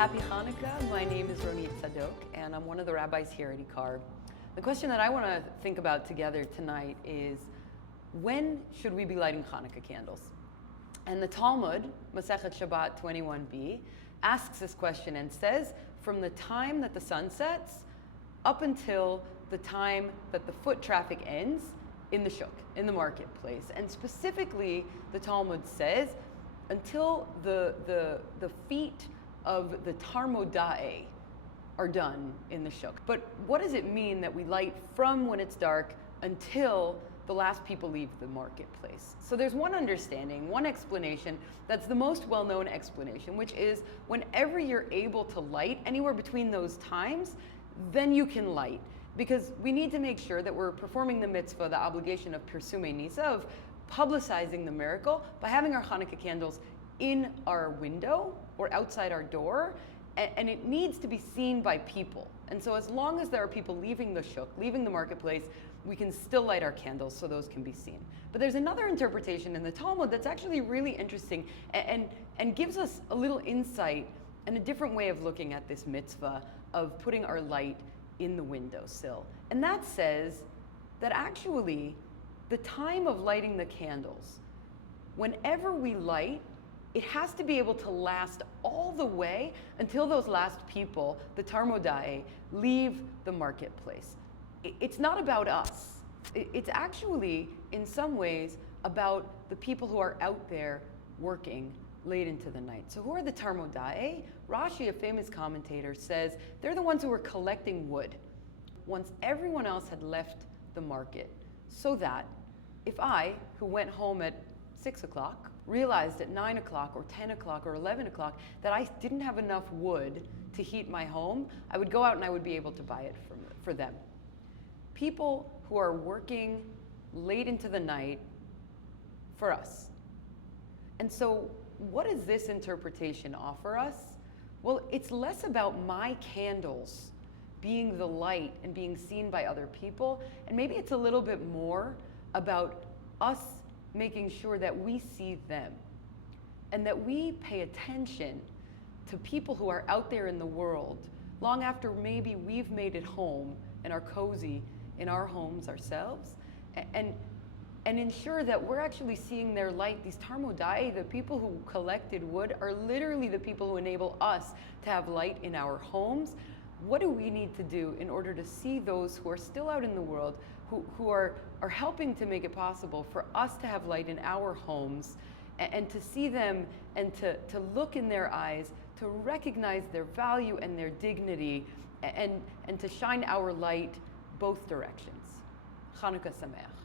Happy Hanukkah. My name is Ronit Tsadok, and I'm one of the rabbis here at IKAR. The question that I want to think about together tonight is, when should we be lighting Hanukkah candles? And the Talmud, Masekhet Shabbat 21b, asks this question and says, from the time that the sun sets up until the time that the foot traffic ends in the Shuk, in the marketplace. And specifically, the Talmud says, until the feet of the tarmoda'ei are done in the Shuk. But what does it mean that we light from when it's dark until the last people leave the marketplace? So there's one understanding, one explanation that's the most well-known explanation, which is whenever you're able to light anywhere between those times, then you can light. Because we need to make sure that we're performing the mitzvah, the obligation of pirsumei, nisa, of publicizing the miracle by having our Hanukkah candles in our window or outside our door, and it needs to be seen by people. And so as long as there are people leaving the Shuk, leaving the marketplace, we can still light our candles so those can be seen. But there's another interpretation in the Talmud that's actually really interesting and gives us a little insight and a different way of looking at this mitzvah of putting our light in the windowsill. And that says that actually the time of lighting the candles, whenever we light, it has to be able to last all the way until those last people, the tarmoda'ei, leave the marketplace. It's not about us. It's actually, in some ways, about the people who are out there working late into the night. So who are the tarmoda'ei? Rashi, a famous commentator, says they're the ones who were collecting wood once everyone else had left the market, so that if I, who went home at 6 o'clock, realized at 9 o'clock or 10 o'clock or 11 o'clock that I didn't have enough wood to heat my home, I would go out and I would be able to buy it for them. People who are working late into the night for us. And so what does this interpretation offer us? Well, it's less about my candles being the light and being seen by other people, and maybe it's a little bit more about us making sure that we see them and that we pay attention to people who are out there in the world long after maybe we've made it home and are cozy in our homes ourselves, and ensure that we're actually seeing their light. These tarmoda'ei, the people who collected wood, are literally the people who enable us to have light in our homes. What do we need to do in order to see those who are still out in the world, who are helping to make it possible for us to have light in our homes, and to see them and to look in their eyes, to recognize their value and their dignity, and to shine our light both directions. Hanukkah Sameach.